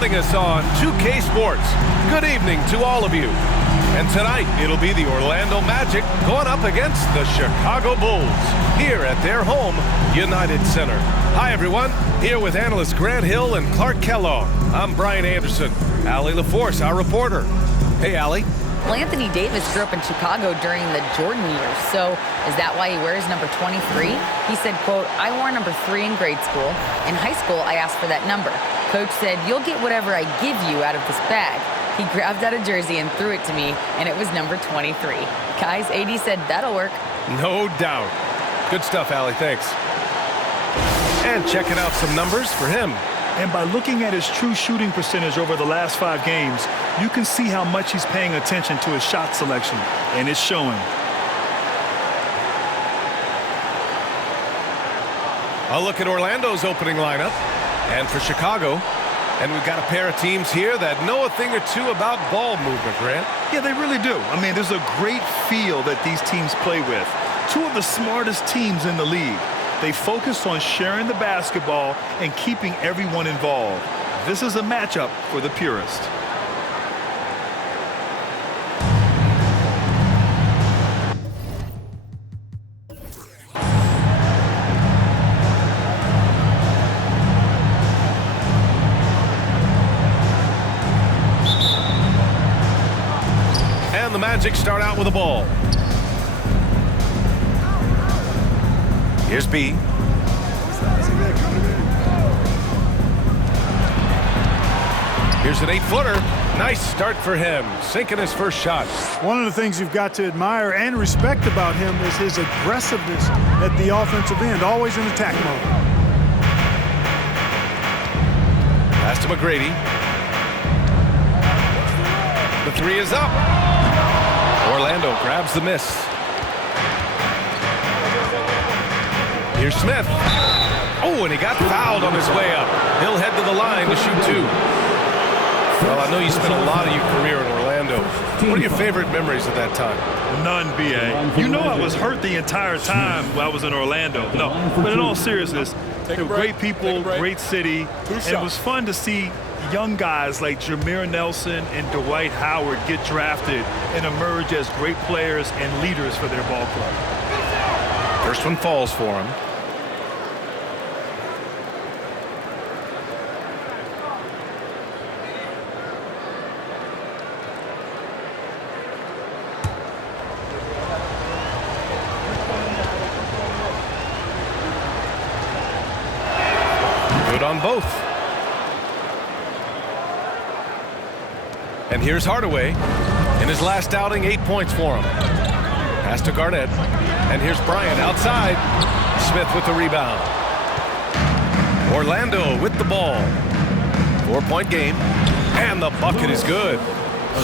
joining us on 2K Sports. Good evening to all of you. And tonight, it'll be the Orlando Magic going up against the Chicago Bulls here at their home, United Center. Hi, everyone. Here with analysts Grant Hill and Clark Kellogg. I'm Brian Anderson. Allie LaForce, our reporter. Hey, Allie. Well, Anthony Davis grew up in Chicago during the Jordan years, so is that why he wears number 23? He said, quote, "I wore number 3 in grade school. In high school, I asked for that number. Coach said, you'll get whatever I give you out of this bag." He grabbed out a jersey and threw it to me, and it was number 23. Guys, AD said that'll work. No doubt. Good stuff, Allie. Thanks. And checking out some numbers for him. And by looking at his true shooting percentage over the last 5 games, you can see how much he's paying attention to his shot selection, and it's showing. I'll look at Orlando's opening lineup, and for Chicago, and we've got a pair of teams here that know a thing or two about ball movement, Grant. Yeah, they really do. I mean, there's a great feel that these teams play with. 2 of the smartest teams in the league. They focus on sharing the basketball and keeping everyone involved. This is a matchup for the purist. And the Magic start out with the ball. Here's B. Here's an 8-footer. Nice start for him, sinking his first shot. One of the things you've got to admire and respect about him is his aggressiveness at the offensive end, always in attack mode. Pass to McGrady. The 3 is up. Orlando grabs the miss. Here's Smith. Oh, and he got fouled on his way up. He'll head to the line to shoot 2. Well, I know you spent a lot of your career in Orlando. What are your favorite memories of that time? None, B.A. You know I was hurt the entire time while I was in Orlando. No, but in all seriousness, they were great people, great city, and it was fun to see young guys like Jameer Nelson and Dwight Howard get drafted and emerge as great players and leaders for their ball club. First one falls for him. Good on both. And here's Hardaway. In his last outing, 8 points for him. Pass to Garnett. And here's Bryant outside. Smith with the rebound. Orlando with the ball. 4-point game. And the bucket is good.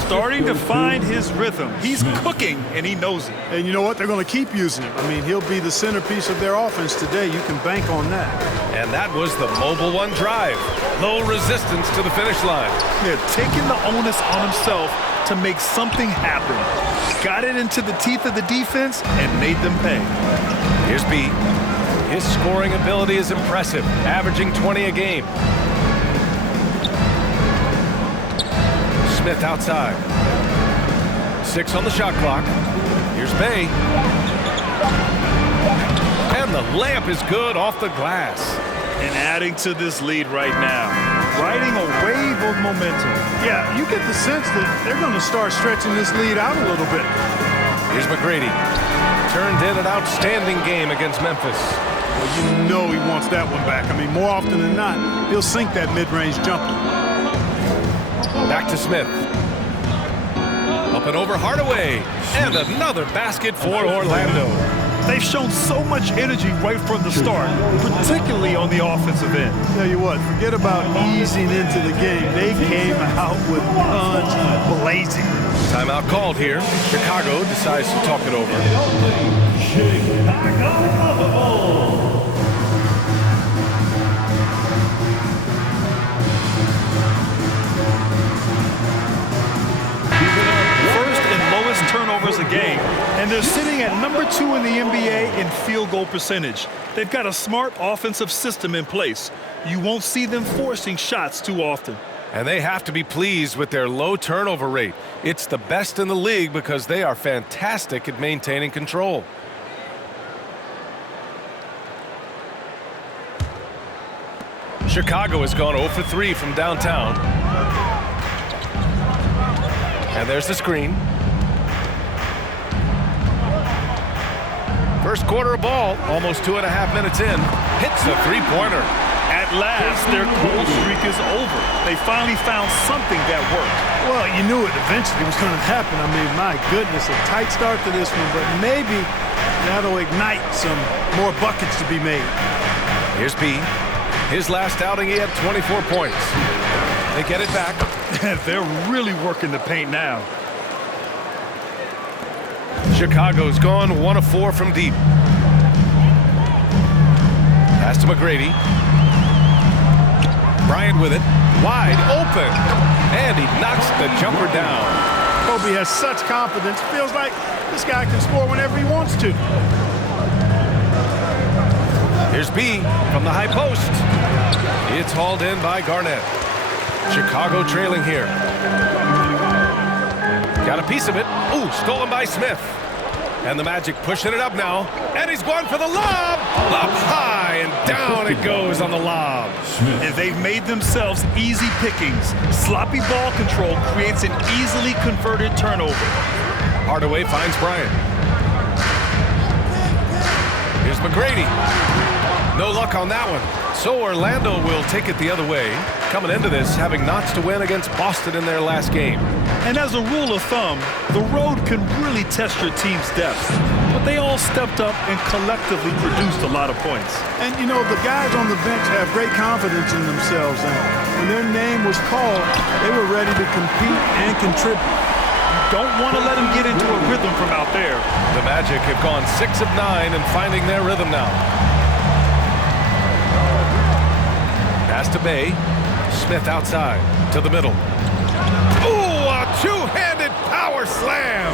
Starting to find his rhythm. He's cooking, and he knows it. And you know what? They're going to keep using him. I mean, he'll be the centerpiece of their offense today. You can bank on that. And that was the Mobile One drive. Low resistance to the finish line. They're taking the onus on himself to make something happen. Got it into the teeth of the defense and made them pay. Here's B. His scoring ability is impressive, averaging 20 a game. Smith outside. 6 on the shot clock. Here's Bay. And the layup is good off the glass. And adding to this lead right now. Riding a wave of momentum. Yeah, you get the sense that they're going to start stretching this lead out a little bit. Here's McGrady. Turned in an outstanding game against Memphis. Well, you know he wants that one back. I mean, more often than not, he'll sink that mid-range jumper. Back to Smith. Up and over Hardaway. And another basket for Orlando. They've shown so much energy right from the start, particularly on the offensive end. Tell you what, forget about easing into the game. They came out with guns blazing. Timeout called here. Chicago decides to talk it over. turnovers a game, and they're sitting at number 2 in the NBA in field goal percentage. They've got a smart offensive system in place. You won't see them forcing shots too often. And they have to be pleased with their low turnover rate. It's the best in the league because they are fantastic at maintaining control. Chicago has gone 0 for 3 from downtown. And there's the screen. First quarter of ball, almost 2.5 minutes in. Hits a three-pointer. At last, their cold streak is over. They finally found something that worked. Well, you knew it eventually was going to happen. I mean, my goodness, a tight start to this one, but maybe that'll ignite some more buckets to be made. Here's B. His last outing, he had 24 points. They get it back. They're really working the paint now. Chicago's gone 1 of 4 from deep. Pass to McGrady. Bryant with it. Wide open. And he knocks the jumper down. Kobe has such confidence. Feels like this guy can score whenever he wants to. Here's B from the high post. It's hauled in by Garnett. Chicago trailing here. Got a piece of it. Ooh, stolen by Smith. And the Magic pushing it up now. And he's going for the lob. Up high and down it goes on the lob. And they've made themselves easy pickings. Sloppy ball control creates an easily converted turnover. Hardaway finds Bryant. Here's McGrady. No luck on that one. So Orlando will take it the other way. Coming into this, having notched to win against Boston in their last game. And as a rule of thumb, the road can really test your team's depth. But they all stepped up and collectively produced a lot of points. And, you know, the guys on the bench have great confidence in themselves. And when their name was called, they were ready to compete and contribute. Don't want to let them get into a rhythm from out there. The Magic have gone 6 of 9 and finding their rhythm now. Pass to Bay. Smith outside to the middle. Ooh, a two-handed power slam.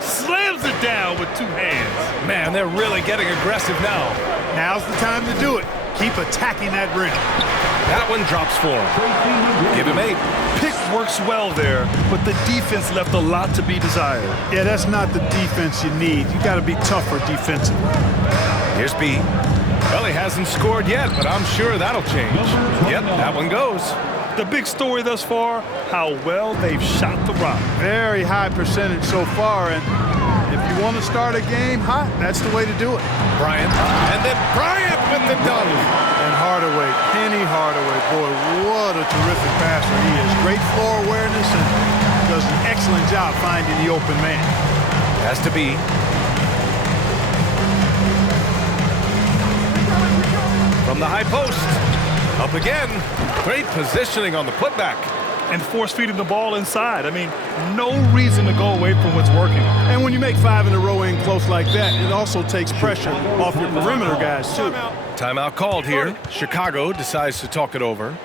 Slams it down with two hands. Man, they're really getting aggressive now. Now's the time to do it. Keep attacking that rim. That one drops 4. Give him 8. Pick works well there, but the defense left a lot to be desired. Yeah, that's not the defense you need. You got to be tougher defensively. Here's B. Well, he hasn't scored yet, but I'm sure that'll change. Yep, that one goes. The big story thus far, how well they've shot the rock. Very high percentage so far, and if you want to start a game hot, that's the way to do it. Bryant, and then Bryant with the dunk. And Hardaway, Penny Hardaway, boy, what a terrific passer he is. Great floor awareness and does an excellent job finding the open man. Has to be. From the high post. Up again. Great positioning on the putback. And force feeding the ball inside. I mean, no reason to go away from what's working. And when you make 5 in a row in close like that, it also takes pressure off your perimeter guys, too. Timeout called here. Chicago decides to talk it over.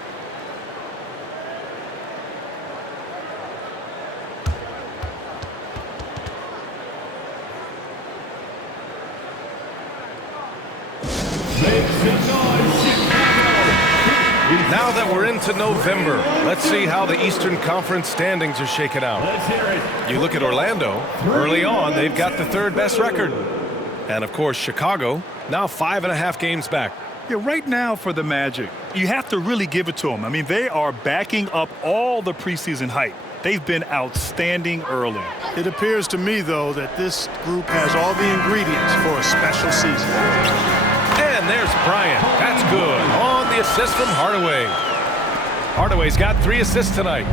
Now that we're into November, let's see how the Eastern Conference standings are shaken out. You look at Orlando, early on, they've got the 3rd best record. And of course, Chicago, now 5.5 games back. Yeah, right now for the Magic, you have to really give it to them. I mean, they are backing up all the preseason hype. They've been outstanding early. It appears to me, though, that this group has all the ingredients for a special season. And there's Bryant. That's good. On the assist from Hardaway. Hardaway's got 3 assists tonight.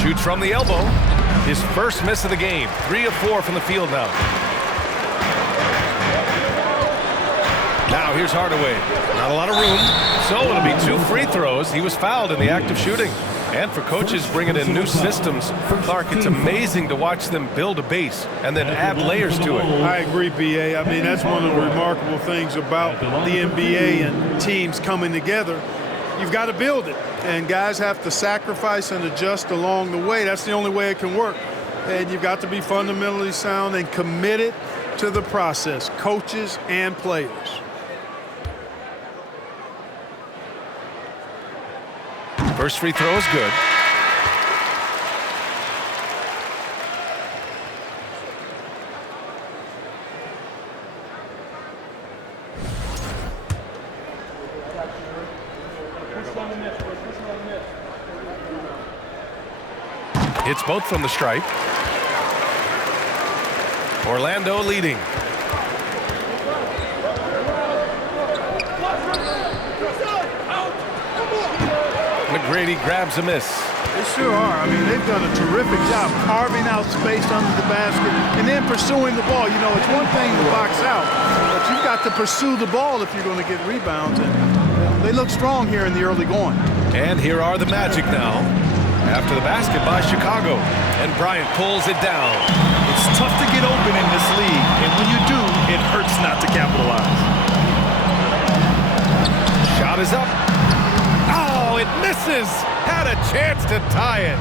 Shoots from the elbow. His first miss of the game. 3 of 4 from the field now. Now here's Hardaway. Not a lot of room. So it'll be 2 free throws. He was fouled in the act of shooting. And for coaches bringing in new systems, Clark, it's amazing to watch them build a base and then add layers to it. I agree, B.A. I mean, that's one of the remarkable things about the NBA and teams coming together. You've got to build it, and guys have to sacrifice and adjust along the way. That's the only way it can work. And you've got to be fundamentally sound and committed to the process, coaches and players. First free throw is good. Hits both from the stripe. Orlando leading. McGrady grabs a miss. They sure are. I mean, they've done a terrific job carving out space under the basket and then pursuing the ball. You know, it's one thing to box out, but you've got to pursue the ball if you're going to get rebounds. And they look strong here in the early going. And here are the Magic now. After the basket by Chicago. And Bryant pulls it down. It's tough to get open in this league, and when you do, it hurts not to capitalize. Shot is up. Oh, it misses. Had a chance to tie it.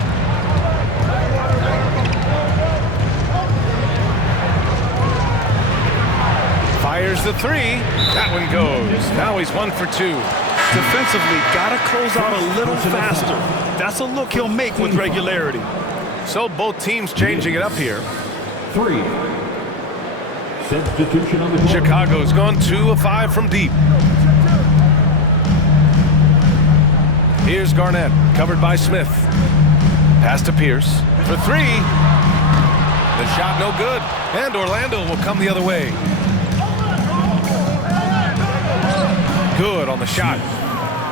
Fires the three. That one goes. Now he's 1 for 2. Defensively, got to close out a little faster. That's a look he'll make with regularity. So both teams changing it up here. 3. Substitution on the court. Chicago's gone 2 of 5 from deep. Here's Garnett, covered by Smith. Pass to Pierce for 3. The shot no good, and Orlando will come the other way. Good on the shot.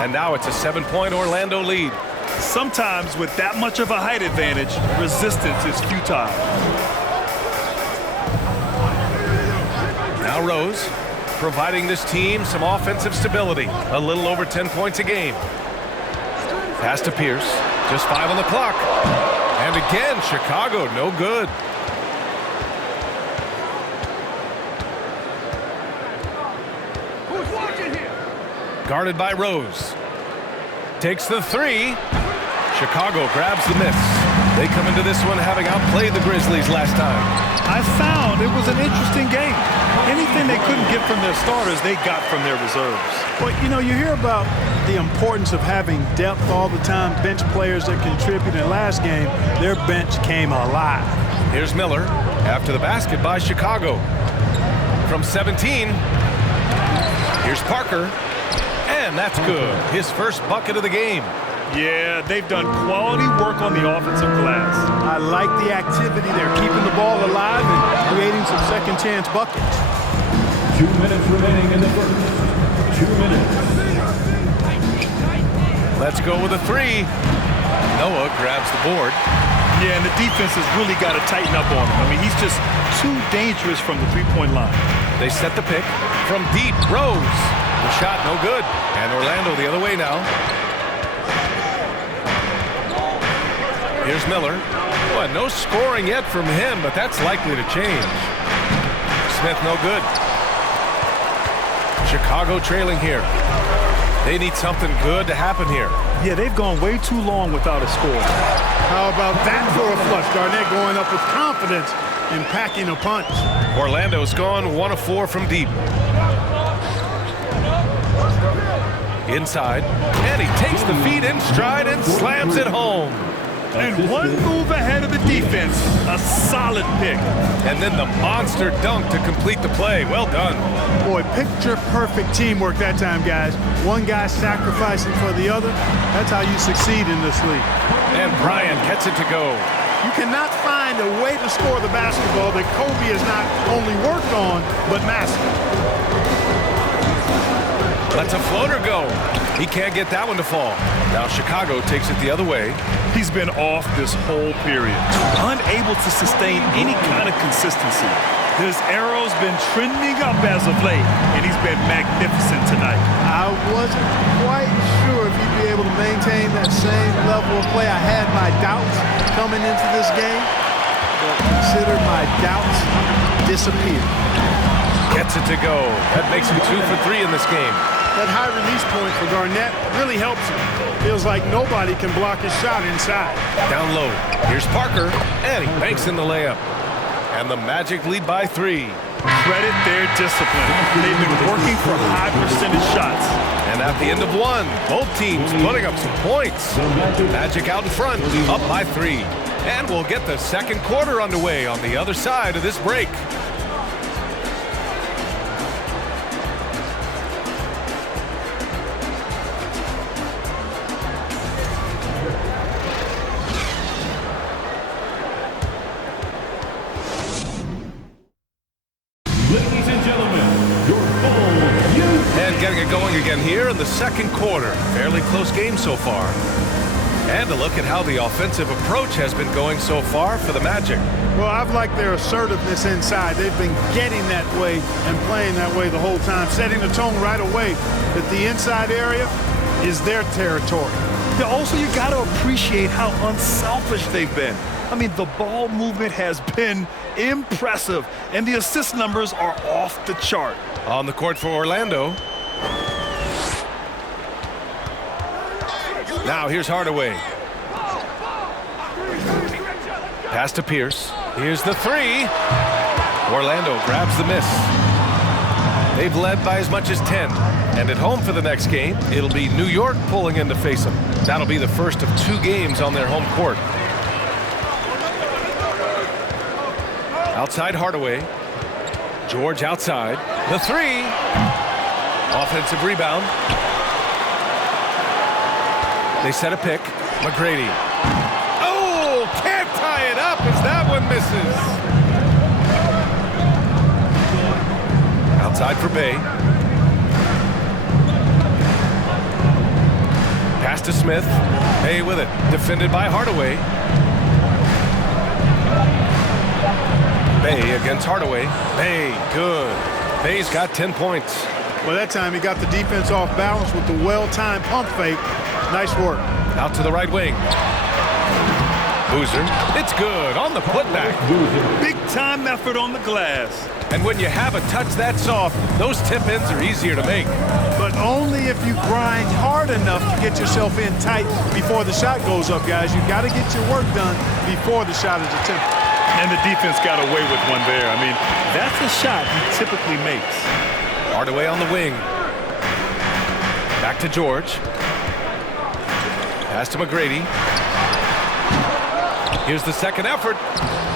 And now it's a 7-point Orlando lead. Sometimes with that much of a height advantage, resistance is futile. Now Rose, providing this team some offensive stability. A little over 10 points a game. Pass to Pierce, just 5 on the clock. And again, Chicago, no good. Guarded by Rose. Takes the 3. Chicago grabs the miss. They come into this one having outplayed the Grizzlies last time. I found it was an interesting game. Anything they couldn't get from their starters, they got from their reserves. Well, you know, you hear about the importance of having depth all the time, bench players that contribute. In the last game, their bench came alive. Here's Miller after the basket by Chicago. From 17, here's Parker. And that's good. His first bucket of the game. Yeah, they've done quality work on the offensive glass. I like the activity. They're keeping the ball alive and creating some second chance buckets. 2 minutes remaining in the first. 2 minutes. Let's go with a 3. Noah grabs the board. Yeah, and the defense has really got to tighten up on him. I mean, he's just too dangerous from the three-point line. They set the pick from deep. Rose. The shot no good. And Orlando the other way now. Here's Miller. Boy, no scoring yet from him, but that's likely to change. Smith no good. Chicago trailing here. They need something good to happen here. Yeah, they've gone way too long without a score. How about that for a flush? Garnett going up with confidence and packing a punch. Orlando's gone 1 of 4 from deep. Inside, and he takes the feed in stride and slams it home. And one move ahead of the defense. A solid pick. And then the monster dunk to complete the play. Well done. Boy, picture-perfect teamwork that time, guys. One guy sacrificing for the other. That's how you succeed in this league. And Bryant gets it to go. You cannot find a way to score the basketball that Kobe has not only worked on, but mastered. Lets a floater go. He can't get that one to fall. Now Chicago takes it the other way. He's been off this whole period. Unable to sustain any kind of consistency. His arrow's been trending up as of late, and he's been magnificent tonight. I wasn't quite sure if he'd be able to maintain that same level of play. I had my doubts coming into this game, but consider my doubts disappear. Gets it to go. That makes him 2 for 3 in this game. That high release point for Garnett really helps him. Feels like nobody can block his shot inside. Down low. Here's Parker, and he banks in the layup. And the Magic lead by 3. Credit their discipline. They've been working for high percentage shots. And at the end of one, both teams putting up some points. Magic out in front, up by 3. And we'll get the second quarter underway on the other side of this break. Ladies and gentlemen, your full And getting it going again here in the second quarter. Fairly close game so far. And a look at how the offensive approach has been going so far for the Magic. Well, I've liked their assertiveness inside. They've been getting that way and playing that way the whole time, setting the tone right away that the inside area is their territory. Yeah, also, you got to appreciate how unselfish they've been. I mean, the ball movement has been impressive, and the assist numbers are off the chart. On the court for Orlando. Now here's Hardaway. Pass to Pierce. Here's the 3. Orlando grabs the miss. They've led by as much as 10. And at home for the next game, it'll be New York pulling in to face them. That'll be the first of 2 games on their home court. Outside Hardaway. George outside. The 3. Offensive rebound. They set a pick. McGrady. Oh, can't tie it up as that one misses. Outside for Bay. Pass to Smith. Bay with it. Defended by Hardaway. Bay against Hardaway. Bay, good. Bay's got 10 points. Well, that time he got the defense off balance with the well-timed pump fake. Nice work. Out to the right wing. Boozer. It's good on the putback. Big time effort on the glass. And when you have a touch that soft, those tip-ins are easier to make. But only if you grind hard enough to get yourself in tight before the shot goes up, guys. You've got to get your work done before the shot is attempted. And the defense got away with one there. I mean, that's a shot he typically makes. Hardaway on the wing. Back to George. Pass to McGrady. Here's the second effort.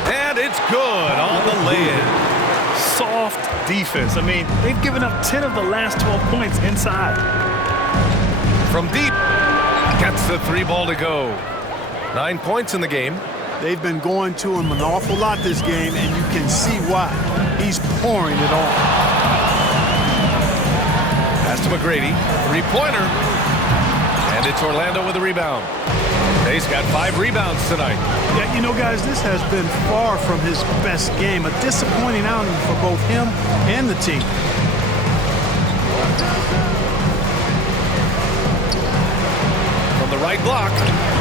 And it's good on the lay-in. Soft defense. I mean, they've given up 10 of the last 12 points inside. From deep. Gets the 3 ball to go. 9 points in the game. They've been going to him an awful lot this game, and you can see why. He's pouring it on. Pass to McGrady. 3-pointer. And it's Orlando with a rebound. Bay's got 5 rebounds tonight. Yeah, you know, guys, this has been far from his best game. A disappointing outing for both him and the team. From the right block.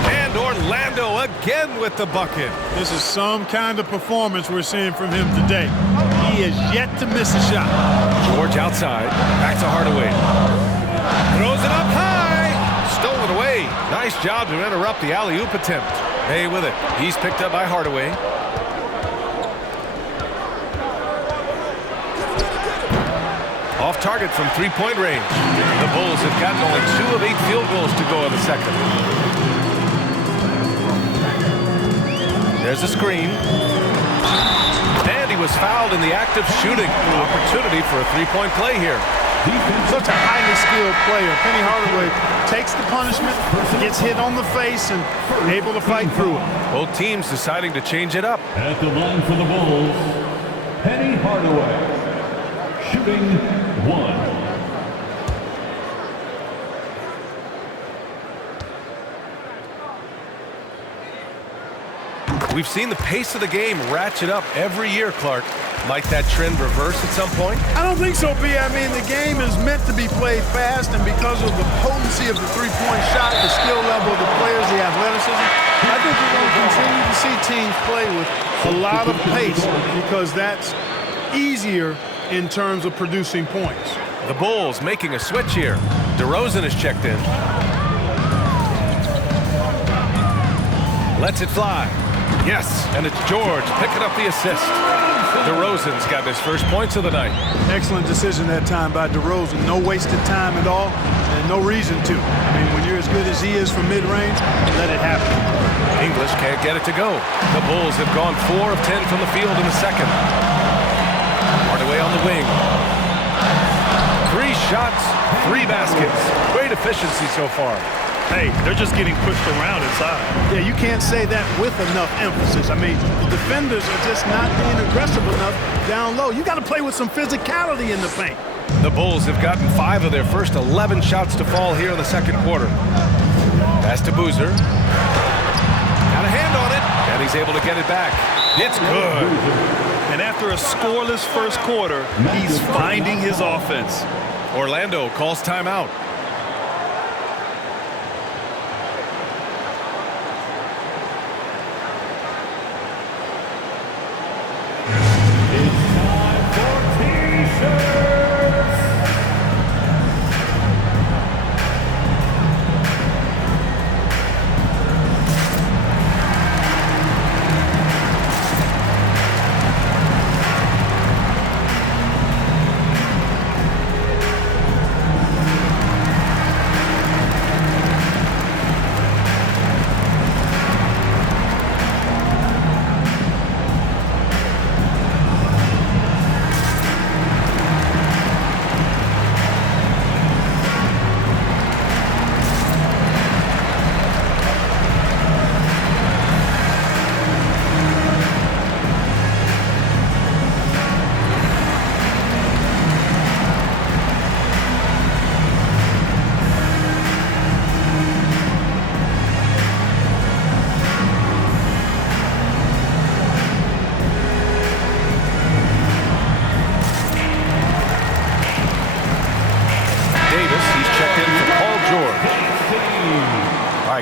And Orlando again with the bucket. This is some kind of performance we're seeing from him today. He is yet to miss a shot. George outside. Back to Hardaway. Throws it up high. Stolen away. Nice job to interrupt the alley-oop attempt. Bay with it. He's picked up by Hardaway. Off target from 3-point range. The Bulls have gotten only 2 of 8 field goals to go in the second. There's a screen. And he was fouled in the act of shooting. Opportunity for a 3-point play here. Such a highly skilled player. Penny Hardaway takes the punishment, gets hit on the face, and able to fight through it. Both teams deciding to change it up. At the line for the Bulls, Penny Hardaway, shooting 1. We've seen the pace of the game ratchet up every year, Clark. Might that trend reverse at some point? I don't think so, B. I mean, the game is meant to be played fast, and because of the potency of the three-point shot, the skill level of the players, the athleticism, I think we're going to continue to see teams play with a lot of pace because that's easier in terms of producing points. The Bulls making a switch here. DeRozan is checked in. Lets it fly. Yes, and it's George picking up the assist. DeRozan's got his first points of the night. Excellent decision that time by DeRozan. No wasted time at all, and no reason to. I mean, when you're as good as he is from mid-range, let it happen. English can't get it to go. The Bulls have gone 4 of 10 from the field in the second. Hardaway on the wing. 3 shots, 3 baskets. Great efficiency so far. Hey, they're just getting pushed around inside. Yeah, you can't say that with enough emphasis. I mean, the defenders are just not being aggressive enough down low. You got to play with some physicality in the paint. The Bulls have gotten 5 of their first 11 shots to fall here in the second quarter. Pass to Boozer. Got a hand on it, and he's able to get it back. It's good. And after a scoreless first quarter, he's finding his offense. Orlando calls timeout.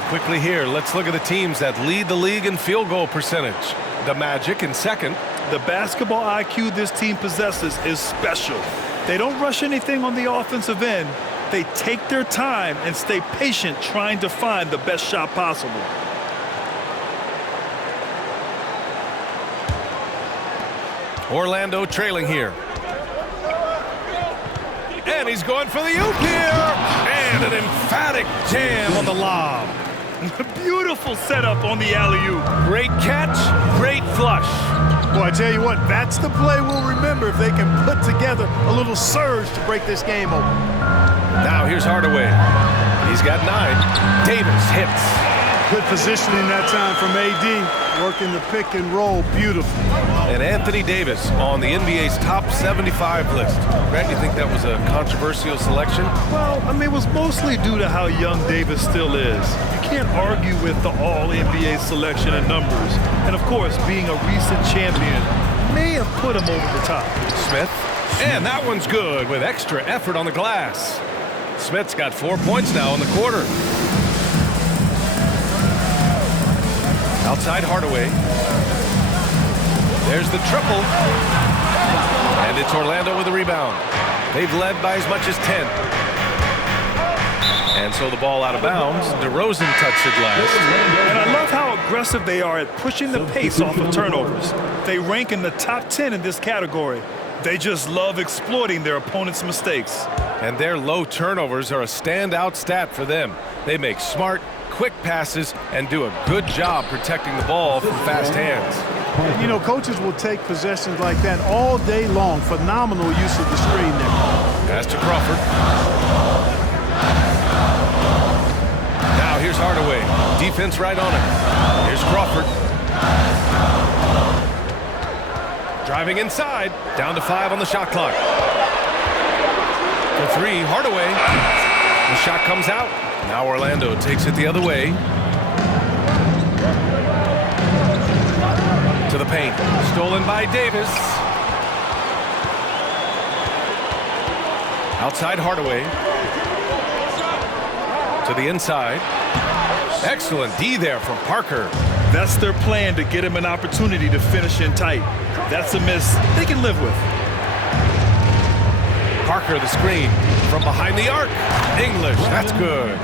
Quickly here, let's look at the teams that lead the league in field goal percentage. The Magic in second. The basketball IQ this team possesses is special. They don't rush anything on the offensive end. They take their time and stay patient trying to find the best shot possible. Orlando trailing here. And he's going for the oop here. And an emphatic jam on the lob. Beautiful setup on the alley-oop. Great catch, great flush. Boy, I tell you what, that's the play we'll remember if they can put together a little surge to break this game open. Now here's Hardaway. He's got 9. Davis hits. Good positioning that time from AD, working the pick and roll beautiful. And Anthony Davis on the NBA's top 75 list. Grant, you think that was a controversial selection? Well, I mean, it was mostly due to how young Davis still is. You can't argue with the all-NBA selection and numbers. And, of course, being a recent champion may have put him over the top. Smith, and that one's good with extra effort on the glass. Smith's got 4 points now in the quarter. Outside Hardaway. There's the triple. And it's Orlando with a rebound. They've led by as much as 10. And so the ball out of bounds. DeRozan touched it last. And I love how aggressive they are at pushing the pace off of turnovers. They rank in the top 10 in this category. They just love exploiting their opponent's mistakes. And their low turnovers are a standout stat for them. They make smart, quick passes and do a good job protecting the ball from fast hands. You know, coaches will take possessions like that all day long. Phenomenal use of the screen there. Pass to Crawford. Now here's Hardaway. Defense right on him. Here's Crawford. Driving inside. Down to 5 on the shot clock. For 3, Hardaway. The shot comes out. Now Orlando takes it the other way. To the paint. Stolen by Davis. Outside Hardaway. To the inside. Excellent D there from Parker. That's their plan, to get him an opportunity to finish in tight. That's a miss they can live with. Parker the screen from behind the arc. English, that's good.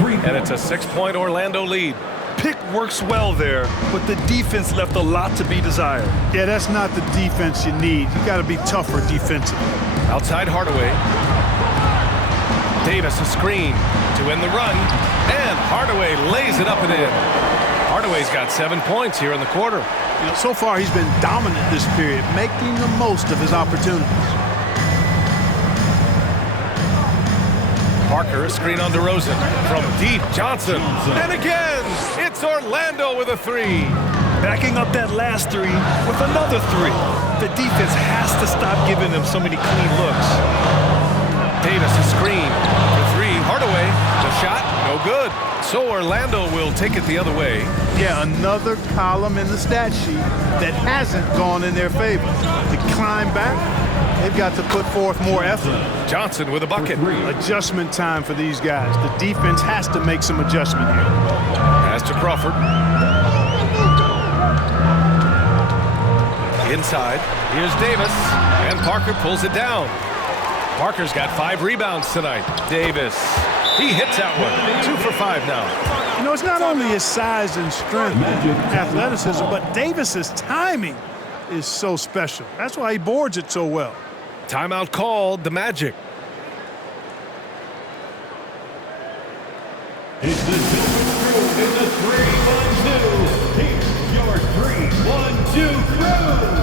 And it's a 6-point Orlando lead. pick works well there, but the defense left a lot to be desired. Yeah, that's not the defense you need. You got to be tougher defensively. Outside Hardaway. Davis a screen to win the run, and Hardaway lays it up and in. Hardaway's got 7 points here in the quarter. You know, so far he's been dominant this period, making the most of his opportunities. Parker, a screen on DeRozan. From deep, Johnson. And again, it's Orlando with a three. Backing up that last three with another three. The defense has to stop giving them so many clean looks. Davis, a screen for three. Hardaway, the shot, no good. So Orlando will take it the other way. Yeah, another column in the stat sheet that hasn't gone in their favor. To climb back, they've got to put forth more effort. Johnson with a bucket. Adjustment time for these guys. The defense has to make some adjustment here. Pass to Crawford. Inside, here's Davis, and Parker pulls it down. Parker's got 5 rebounds tonight. Davis, he hits that one. 2 for 5 now. You know, it's not only his size and strength, athleticism, but Davis's timing is so special. That's why he boards it so well. Timeout called, the Magic. It's the crew in the 3-1-2. Here's your 3-1-2 crew.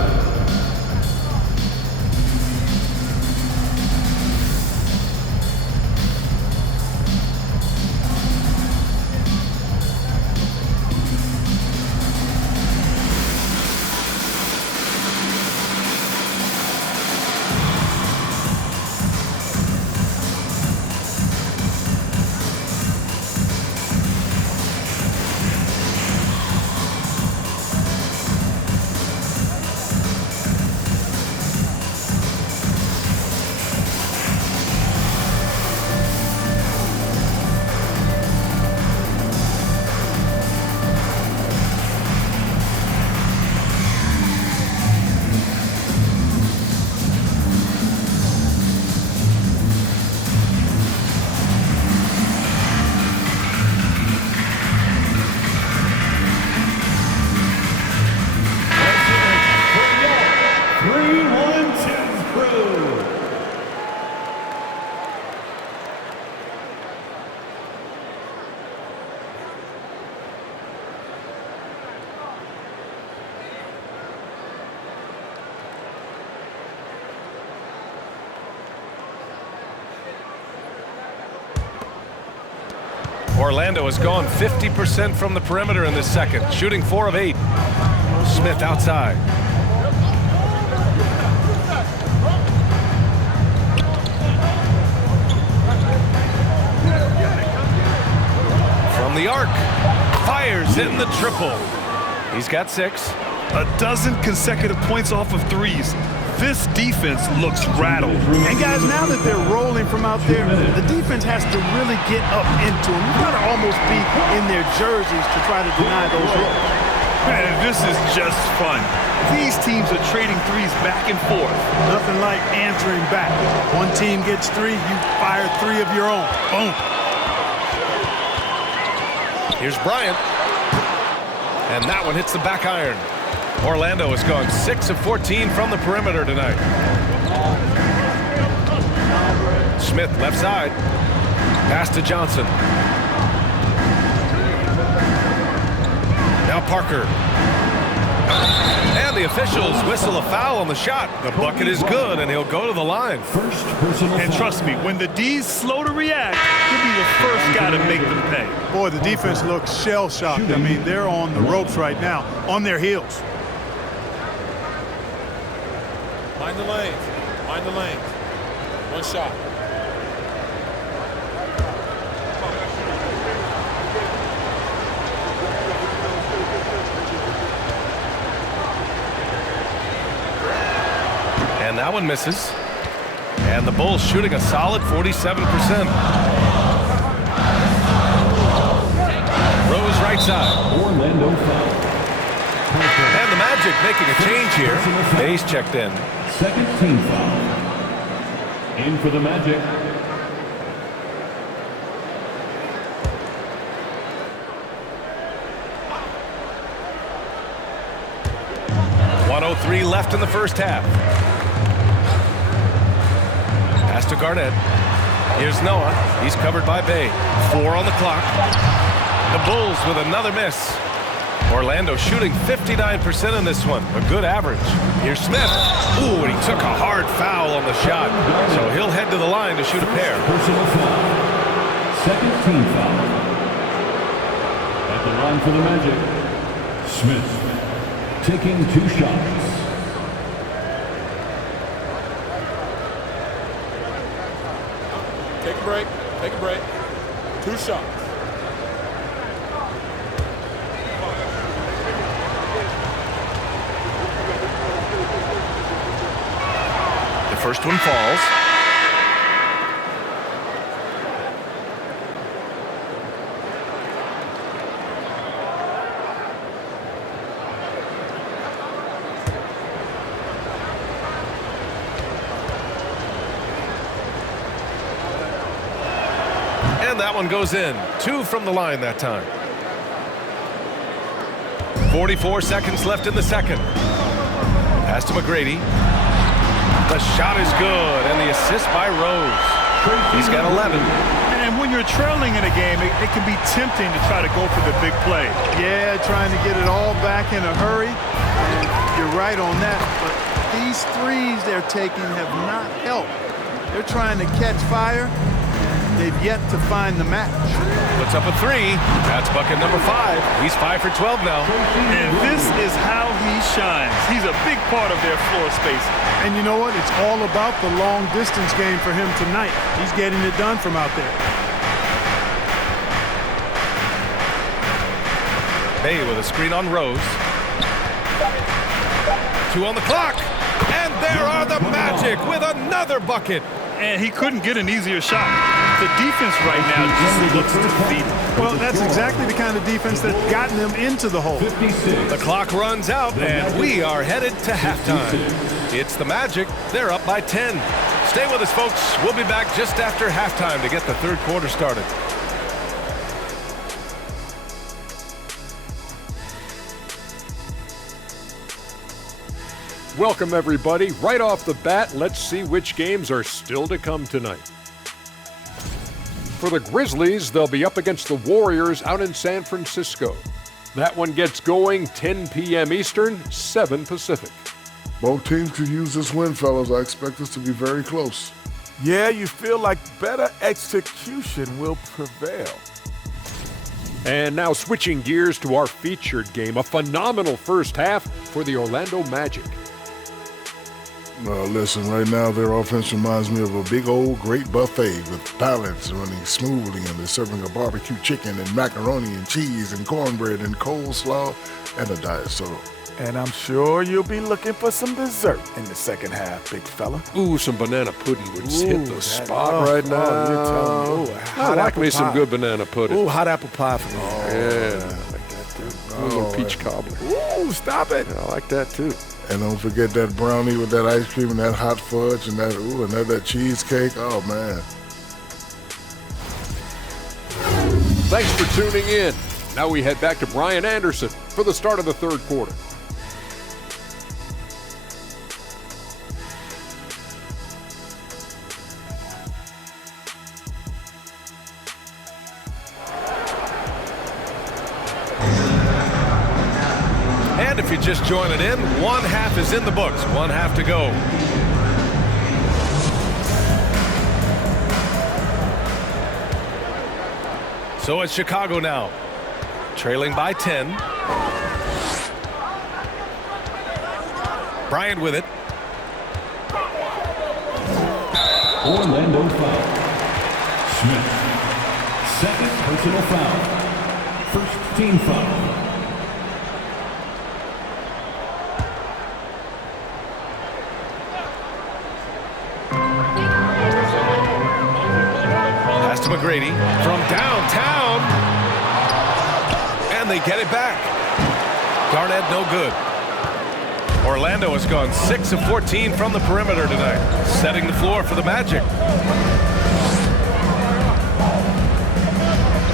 Orlando has gone 50% from the perimeter in this second, shooting 4 of 8. Smith outside. From the arc, fires in the triple. He's got 6. A dozen consecutive points off of threes. This defense looks rattled. And guys, now that they're rolling from out there, the defense has to really get up into them. You've got to almost be in their jerseys to try to deny those looks. Man, this is just fun. These teams are trading threes back and forth. Nothing like answering back. One team gets 3, you fire 3 of your own. Boom. Here's Bryant. And that one hits the back iron. Orlando has gone 6 of 14 from the perimeter tonight. Smith left side. Pass to Johnson. Now Parker. And the officials whistle a foul on the shot. The bucket is good, and he'll go to the line. First personal And trust me, when the D's slow to react, he'll be the first guy to make them pay. Boy, the defense looks shell-shocked. I mean, they're on the ropes right now, on their heels. Mind the lanes. Mind the lanes. One shot. And that one misses. And the Bulls shooting a solid 47%. Rose right side. Orlando foul. And the Magic making a change here. Hayes checked in. Second team foul. In for the Magic. 1:03 left in the first half. Pass to Garnett. Here's Noah. He's covered by Bay. 4 on the clock. The Bulls with another miss. Orlando shooting 59% in this one. A good average. Here's Smith. Ooh, and he took a hard foul on the shot. So he'll head to the line to shoot a pair. Personal foul. Second team foul. At the line for the Magic, Smith taking 2 shots. Take a break. Take a break. 2 shots. The first one falls. And that one goes in. 2 from the line that time. 44 seconds left in the second. Pass to McGrady. The shot is good, and the assist by Rose. He's got 11. And when you're trailing in a game, it can be tempting to try to go for the big play. Yeah, trying to get it all back in a hurry. And you're right on that. But these threes they're taking have not helped. They're trying to catch fire. They've yet to find the match. Puts up a 3. That's bucket number 5. He's 5 for 12 now. And this is how he shines. He's a big part of their floor space. And you know what? It's all about the long distance game for him tonight. He's getting it done from out there. Bay with a screen on Rose. 2 on the clock. And there are the Magic with another bucket. And he couldn't get an easier shot. The defense right now just looks defeated. Well, that's exactly the kind of defense that's gotten them into the hole. 56. The clock runs out, and we are headed to halftime. It's the Magic. They're up by 10. Stay with us, folks. We'll be back just after halftime to get the third quarter started. Welcome, everybody. Right off the bat, let's see which games are still to come tonight. For the Grizzlies, they'll be up against the Warriors out in San Francisco. That one gets going 10 p.m. Eastern, 7 Pacific. Both teams could use this win, fellas. I expect this to be very close. Yeah, you feel like better execution will prevail. And now switching gears to our featured game, a phenomenal first half for the Orlando Magic. Listen, right now their offense reminds me of a big old great buffet with pallets running smoothly, and they're serving a barbecue chicken and macaroni and cheese and cornbread and coleslaw and a diet soda. And I'm sure you'll be looking for some dessert in the second half, big fella. Ooh, some banana pudding would hit the spot right now. You're telling me. Ooh, I like me some good banana pudding. Ooh, hot apple pie for me. Yeah, I like that too. A little peach cobbler. Ooh, stop it. Yeah, I like that too. And don't forget that brownie with that ice cream and that hot fudge and that cheesecake. Oh, man. Thanks for tuning in. Now we head back to Brian Anderson for the start of the third quarter. And if you're just joining in, one half is in the books, one half to go. So it's Chicago now, trailing by 10. Bryant with it. Orlando foul. Smith. Second personal foul. First team foul. Pass to McGrady from downtown. And they get it back. Garnett no good. Orlando has gone 6 of 14 from the perimeter tonight, setting the floor for the Magic.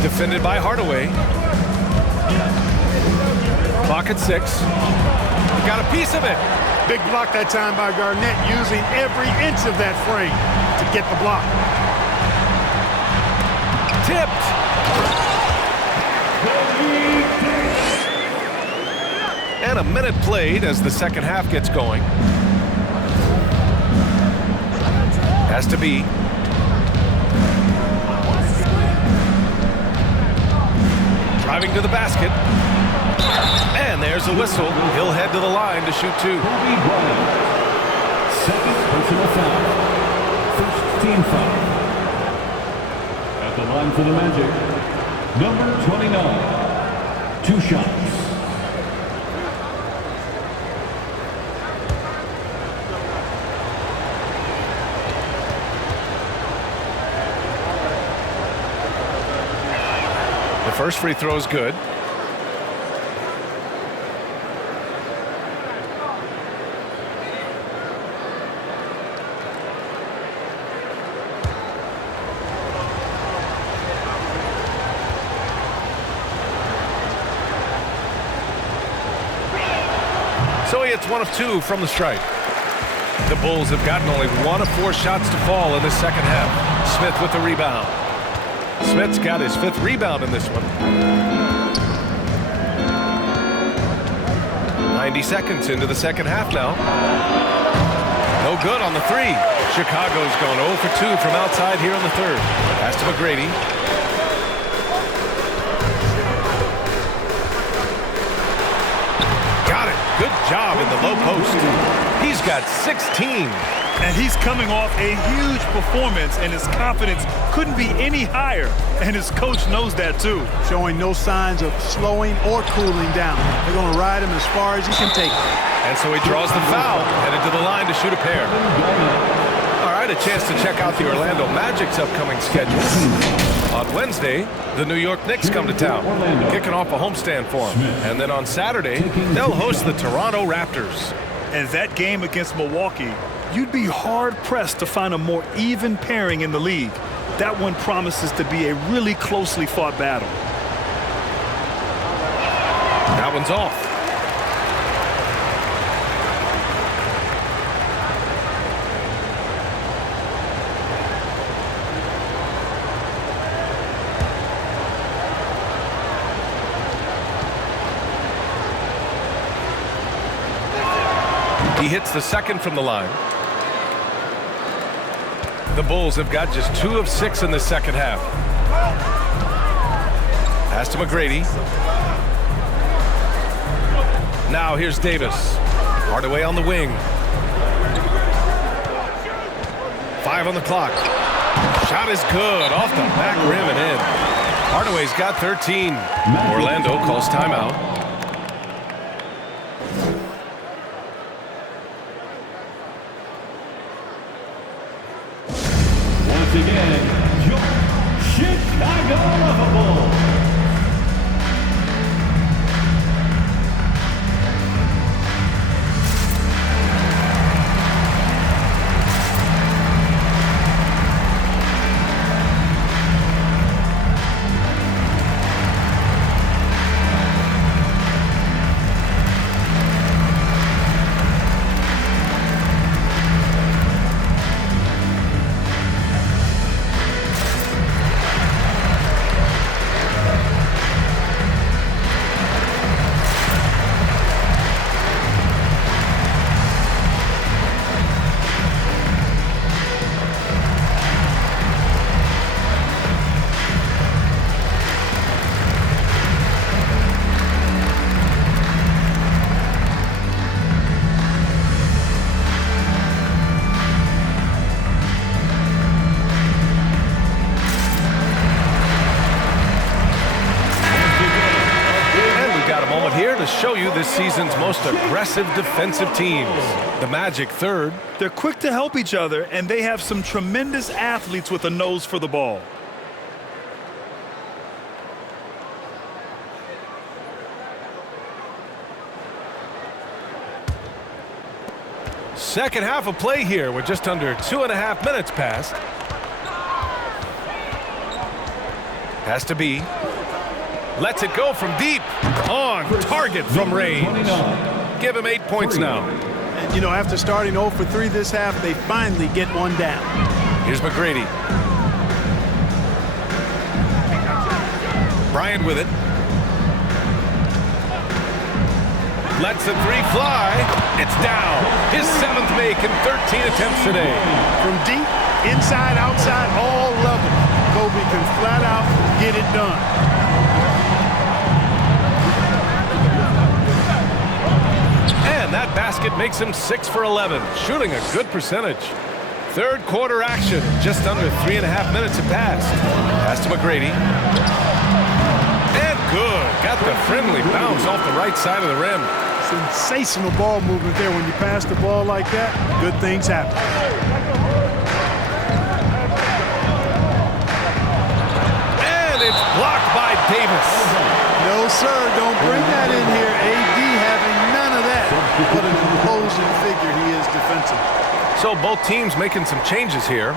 Defended by Hardaway. Clock at 6. got a piece of it. Big block that time by Garnett, using every inch of that frame to get the block. Tipped. And a minute played as the second half gets going. Has to be. Driving to the basket. And there's a whistle. He'll head to the line to shoot two. Second personal foul. First team foul. At the line for the Magic, number 29. 2 shots. The first free throw is good. So he hits 1 of 2 from the stripe. The Bulls have gotten only 1 of 4 shots to fall in the second half. Smith with the rebound. Smith's got his 5th rebound in this one. 90 seconds into the second half now. No good on the 3. Chicago's going 0 for 2 from outside here in the third. Pass to McGrady. Got it. Good job in the low post. He's got 16. And he's coming off a huge performance, and his confidence couldn't be any higher. And his coach knows that, too. Showing no signs of slowing or cooling down. They're going to ride him as far as he can take him. And so he draws the foul, headed to the line to shoot a pair. All right, a chance to check out the Orlando Magic's upcoming schedule. On Wednesday, the New York Knicks come to town, kicking off a homestand for them. And then on Saturday, they'll host the Toronto Raptors. And that game against Milwaukee, you'd be hard-pressed to find a more even pairing in the league. That one promises to be a really closely fought battle. That one's off. He hits the second from the line. The Bulls have got just 2 of 6 in the second half. Pass to McGrady. Now here's Davis. Hardaway on the wing. 5 on the clock. Shot is good. Off the back rim and in. Hardaway's got 13. Orlando calls timeout. Again, your Chicago Bulls. To show you this season's most aggressive defensive teams. The Magic third. They're quick to help each other, and they have some tremendous athletes with a nose for the ball. Second half of play here with just under 2.5 minutes passed. Has to be. Lets it go from deep. On target from range. Give him 8 points now. And, you know, after starting 0 for 3 this half, they finally get one down. Here's McGrady. Bryant with it. Lets the three fly. It's down. His 7th make in 13 attempts today. From deep, inside, outside, all levels, Kobe can flat out get it done. And that basket makes him 6 for 11, shooting a good percentage. Third quarter action, just under 3.5 minutes have passed. Pass to McGrady. And good. Got the friendly bounce off the right side of the rim. Sensational ball movement there. When you pass the ball like that, good things happen. And it's blocked by Davis. No, sir, don't bring that in here. AD having none of that. What an imposing figure he is defensively. So both teams making some changes here.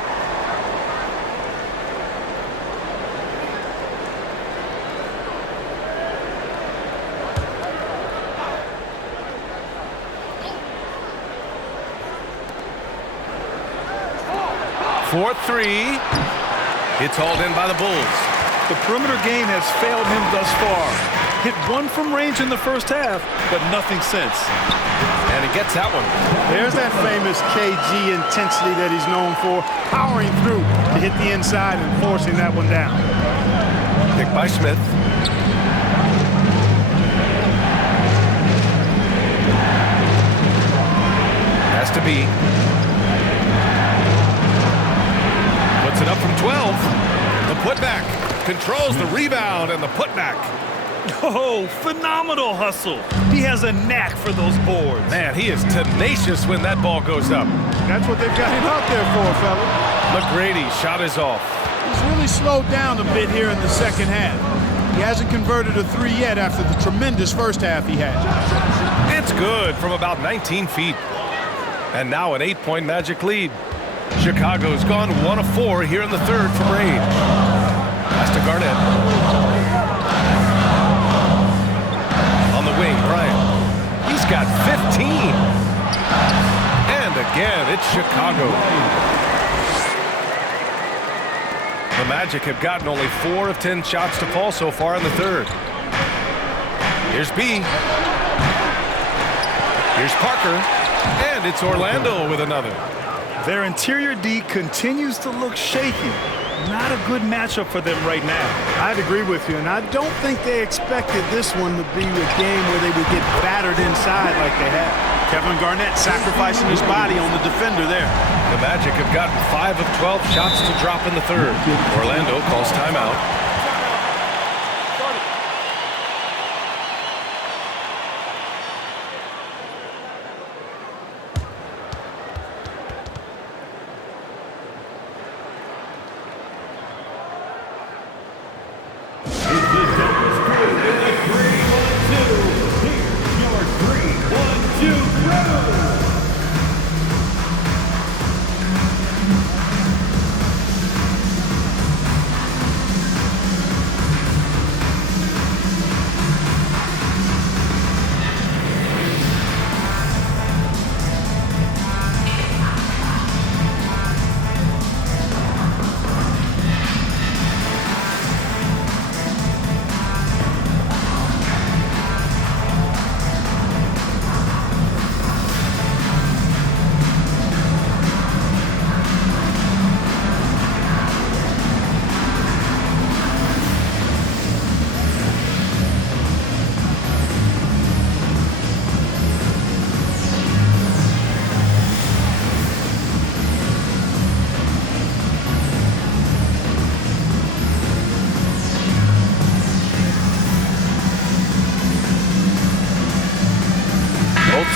For 3. It's hauled in by the Bulls. The perimeter game has failed him thus far. Hit one from range in the first half, but nothing since. And he gets that one. There's that famous KG intensity that he's known for, powering through to hit the inside and forcing that one down. Picked by Smith. Has to be. Puts it up from 12. The putback. Controls the rebound and the putback. Oh, phenomenal hustle. He has a knack for those boards. Man, he is tenacious when that ball goes up. That's what they've got him out there for, fella. McGrady shot is off. He's really slowed down a bit here in the second half. He hasn't converted a 3 yet after the tremendous first half he had. It's good from about 19 feet. And now an 8-point Magic lead. Chicago's gone 1 of 4 here in the third from range. Pass to Garnett. On the wing, Bryant. He's got 15. And again, it's Chicago. The Magic have gotten only 4 of 10 shots to fall so far in the third. Here's B. Here's Parker. And it's Orlando with another. Their interior D continues to look shaky. Not a good matchup for them right now. I'd agree with you, and I don't think they expected this one to be a game where they would get battered inside like they have. Kevin Garnett sacrificing his body on the defender there. The Magic have gotten 5 of 12 shots to drop in the third. Orlando calls timeout.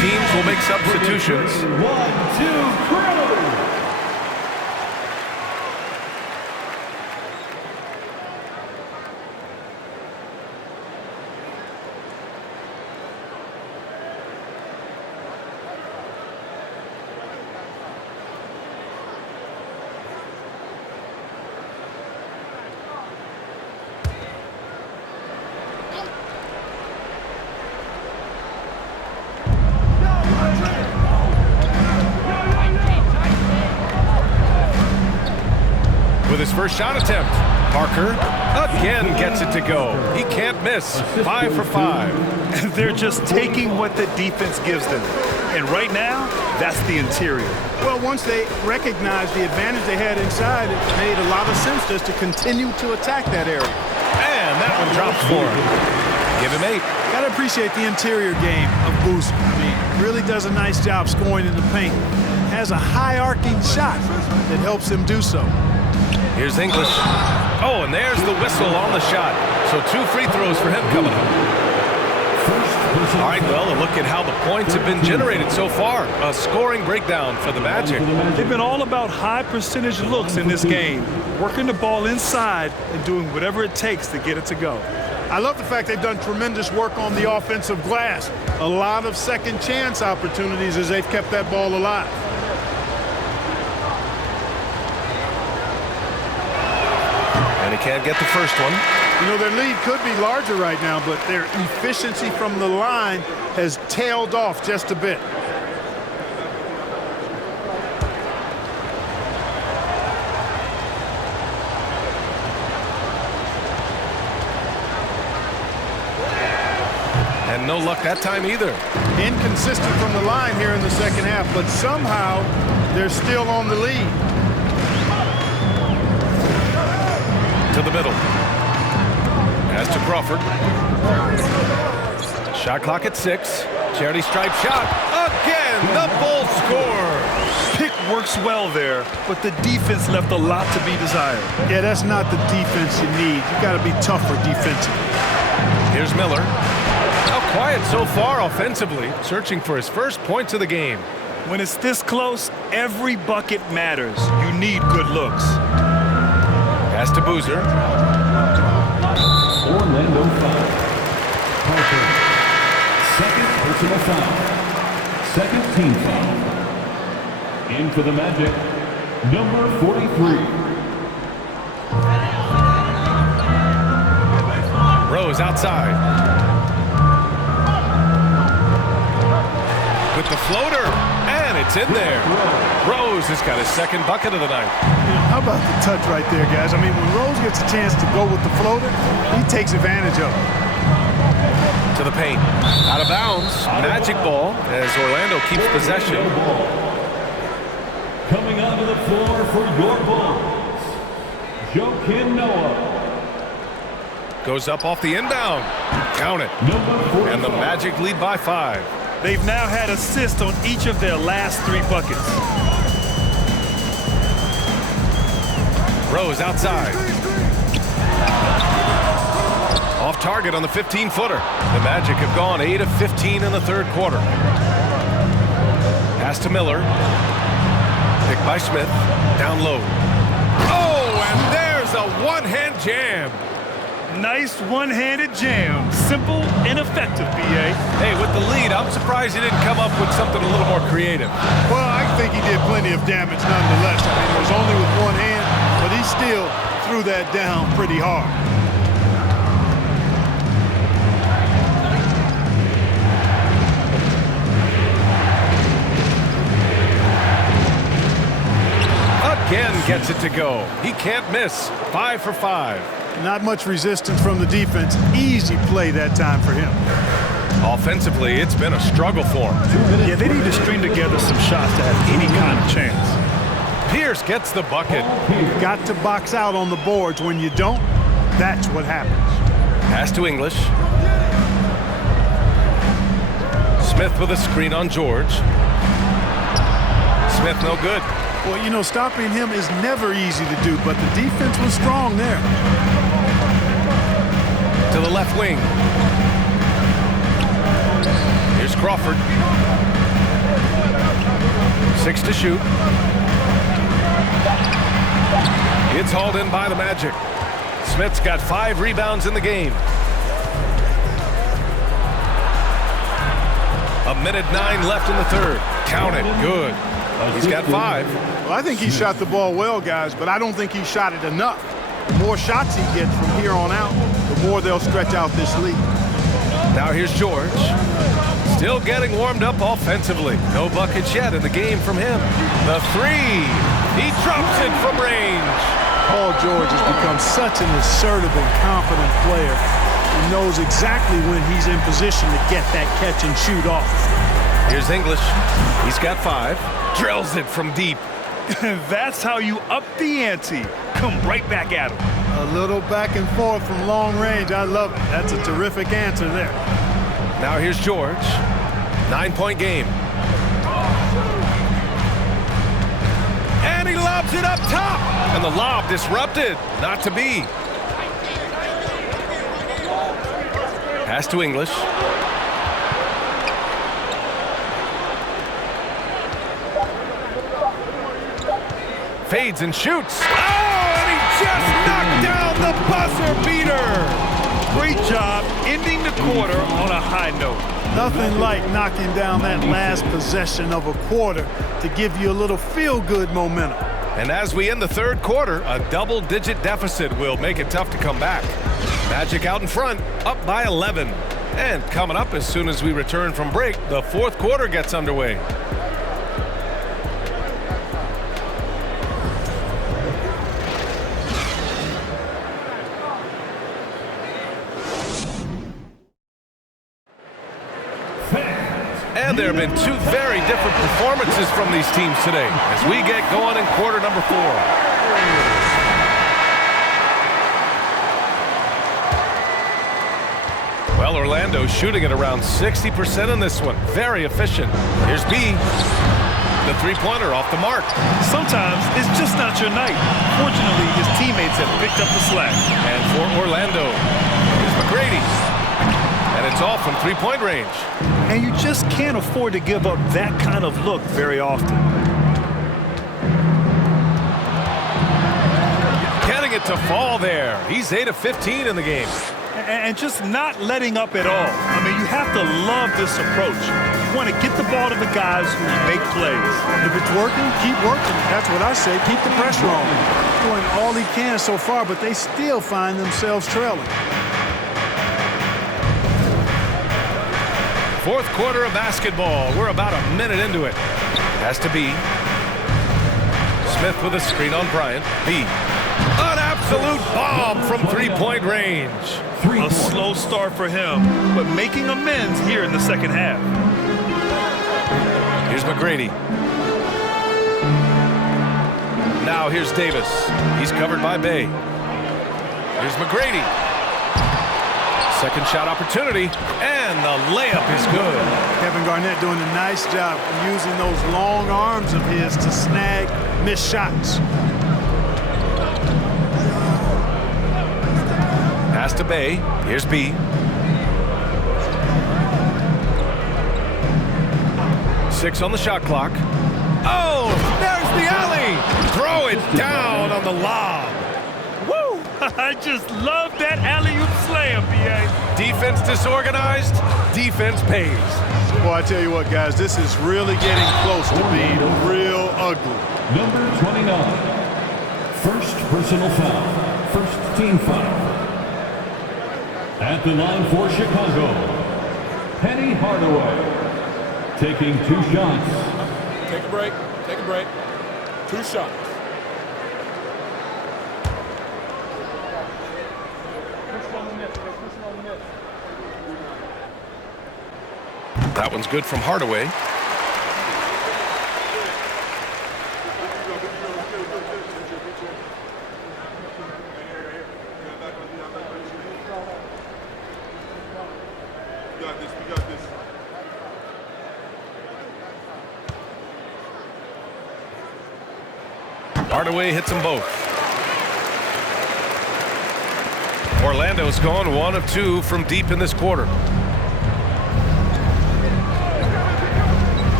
Teams will make substitutions. 1, 2, crew! with his first shot attempt. Parker again gets it to go. He can't miss. 5 for 5. They're just taking what the defense gives them. And right now, that's the interior. Well, once they recognized the advantage they had inside, it made a lot of sense just to continue to attack that area. And that one drops for him. Give him 8. Got to appreciate the interior game of Boozer. I mean, really does a nice job scoring in the paint. Has a high-arcing shot that helps him do so. Here's English. Oh, and there's the whistle on the shot. So 2 free throws for him coming up. All right, well, a look at how the points have been generated so far. A scoring breakdown for the Magic. They've been all about high percentage looks in this game, working the ball inside and doing whatever it takes to get it to go. I love the fact they've done tremendous work on the offensive glass. A lot of second chance opportunities as they've kept that ball alive. And he can't get the first one. You know, their lead could be larger right now, but their efficiency from the line has tailed off just a bit. And no luck that time either. Inconsistent from the line here in the second half, but somehow they're still on the lead. To the middle. Pass to Crawford. Shot clock at 6. Charity stripe shot. Again, the Bulls score. Pick works well there, but the defense left a lot to be desired. Yeah, that's not the defense you need. You got to be tougher defensively. Here's Miller. How quiet so far offensively, searching for his first points of the game. When it's this close, every bucket matters. You need good looks. Pass to Boozer. Orlando foul. Parker. Second personal foul. Second team foul. In for the Magic, number 43. Rose outside. With the floater, and it's in there. Rose has got his second bucket of the night. How about the touch right there, guys? I mean, when Rose gets a chance to go with the floater, he takes advantage of it. To the paint. Out of bounds. Magic ball as Orlando keeps possession. Coming onto the floor for your Bulls, Joakim Noah. Goes up off the inbound. Count it. And the Magic lead by 5. They've now had assists on each of their last 3 buckets. Rose outside. Off target on the 15-footer. The Magic have gone 8 of 15 in the third quarter. Pass to Miller. Picked by Smith. Down low. Oh, and there's a one-hand jam. Nice one-handed jam. Simple and effective, B.A. Hey, with the lead, I'm surprised he didn't come up with something a little more creative. Well, I think he did plenty of damage nonetheless. I mean, it was only with one hand, but he still threw that down pretty hard. Again gets it to go. He can't miss. 5 for 5. Not much resistance from the defense. Easy play that time for him. Offensively, it's been a struggle for him. Yeah, they need to string together some shots to have any kind of chance. Pierce gets the bucket. You've got to box out on the boards. When you don't, that's what happens. Pass to English. Smith with a screen on George. Smith no good. Well, you know, stopping him is never easy to do, but the defense was strong there. To the left wing. Here's Crawford. 6 to shoot. It's hauled in by the Magic. Smith's got 5 rebounds in the game. 1:09 left in the third. Count it. Good. He's got 5. Well, I think he shot the ball well, guys, but I don't think he shot it enough. The more shots he gets from here on out, the more they'll stretch out this lead. Now here's George. Still getting warmed up offensively. No buckets yet in the game from him. The 3. He drops it from range. Paul George has become such an assertive and confident player. He knows exactly when he's in position to get that catch and shoot off. Here's English. He's got 5. Drills it from deep. That's how you up the ante. Come right back at him. A little back and forth from long range. I love it. That's a terrific answer there. Now here's George. 9-point game. And he lobs it up top. And the lob disrupted. Not to be. Pass to English. Fades and shoots. Oh, and he just knocked down the buzzer beater. Great job ending the quarter on a high note. Nothing like knocking down that last possession of a quarter to give you a little feel-good momentum. And as we end the third quarter, a double-digit deficit will make it tough to come back. Magic out in front, up by 11. And coming up as soon as we return from break, the fourth quarter gets underway. And there have been 2 very different performances from these teams today as we get going in quarter number 4. Well, Orlando's shooting at around 60% in this one. Very efficient. Here's B. The three-pointer off the mark. Sometimes it's just not your night. Fortunately, his teammates have picked up the slack. And for Orlando, here's McGrady. And it's all from three-point range. And you just can't afford to give up that kind of look very often. Getting it to fall there. He's 8 of 15 in the game. And just not letting up at all. I mean, you have to love this approach. You want to get the ball to the guys who make plays. If it's working, keep working. That's what I say. Keep the pressure on. Doing all he can so far, but they still find themselves trailing. Fourth quarter of basketball. We're about a minute into it. Has to be. Smith with a screen on Bryant. B. An absolute bomb from three-point range. A slow start for him, but making amends here in the second half. Here's McGrady. Now here's Davis. He's covered by Bay. Here's McGrady. Second shot opportunity, and the layup is good. Kevin Garnett doing a nice job using those long arms of his to snag missed shots. Pass to Bay. Here's B. Six on the shot clock. Oh, there's the alley. Throw it down on the lob. Woo! I just love that alley-oop slam, B.A. Defense disorganized, defense pays. Well, I tell you what, guys, this is really getting close to being real ugly. Number 29, first personal foul, first team foul. At the line for Chicago, Penny Hardaway, taking 2 shots. Take a break. Take a break. 2 shots. That one's good from Hardaway. Hardaway hits them both. Orlando's gone 1 of 2 from deep in this quarter.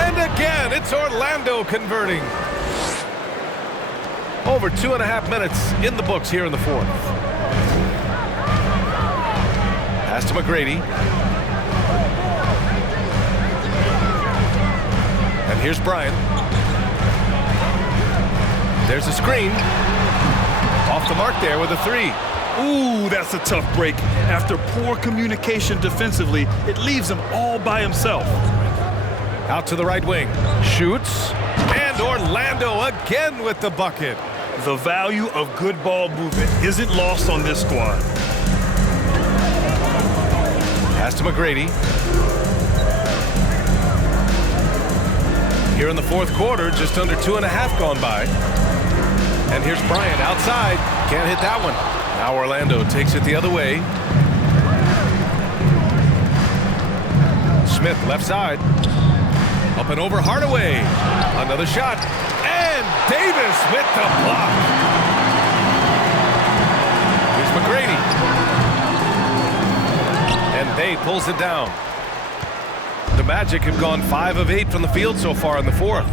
And again, it's Orlando converting. Over 2.5 minutes in the books here in the fourth. Pass to McGrady. And here's Bryant. There's a screen. Off the mark there with a 3. Ooh, that's a tough break. After poor communication defensively, it leaves him all by himself. Out to the right wing. Shoots. And Orlando again with the bucket. The value of good ball movement isn't lost on this squad. Pass to McGrady. Here in the fourth quarter, just under 2.5 gone by. And here's Bryant outside. Can't hit that one. Now Orlando takes it the other way. Smith left side. Up and over Hardaway. Another shot. And Davis with the block. Here's McGrady. And Bay pulls it down. The Magic have gone 5 of 8 from the field so far in the fourth.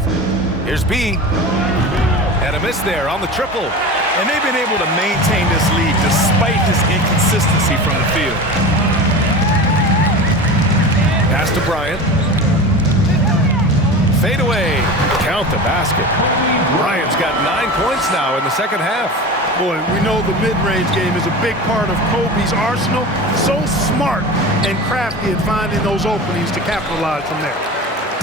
Here's B. And a miss there on the triple. And they've been able to maintain this lead despite his inconsistency from the field. Pass to Bryant. Fade away. Count the basket. Bryant's got 9 points now in the second half. Boy, we know the mid-range game is a big part of Kobe's arsenal. So smart and crafty at finding those openings to capitalize from there.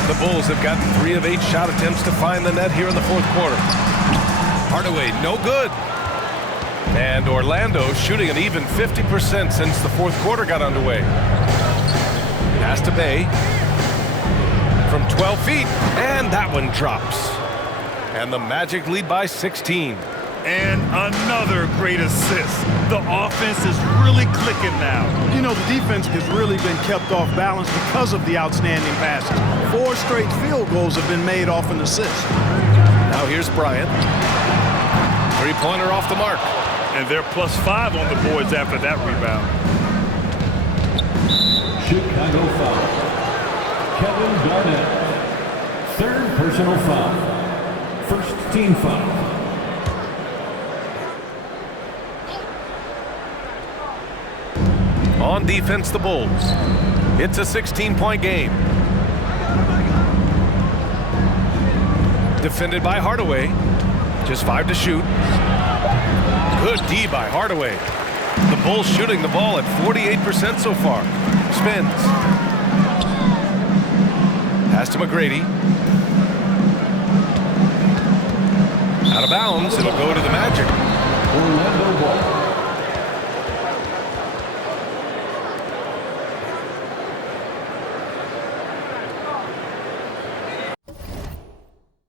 The Bulls have gotten 3 of 8 shot attempts to find the net here in the fourth quarter. Hardaway, no good. And Orlando shooting an even 50% since the fourth quarter got underway. Pass to Bay. From 12 feet, and that one drops. And the Magic lead by 16. And another great assist. The offense is really clicking now. You know, the defense has really been kept off balance because of the outstanding passes. 4 straight field goals have been made off an assist. Now here's Bryant. 3-pointer off the mark. And they're +5 on the boards after that rebound. Chicago foul. Kevin Garnett. 3rd personal foul. 1st team foul. On defense, the Bulls. It's a 16-point game. Defended by Hardaway. Just 5 to shoot. Good D by Hardaway. The Bulls shooting the ball at 48% so far. Spins. Pass to McGrady. Out of bounds. It'll go to the Magic. Orlando ball.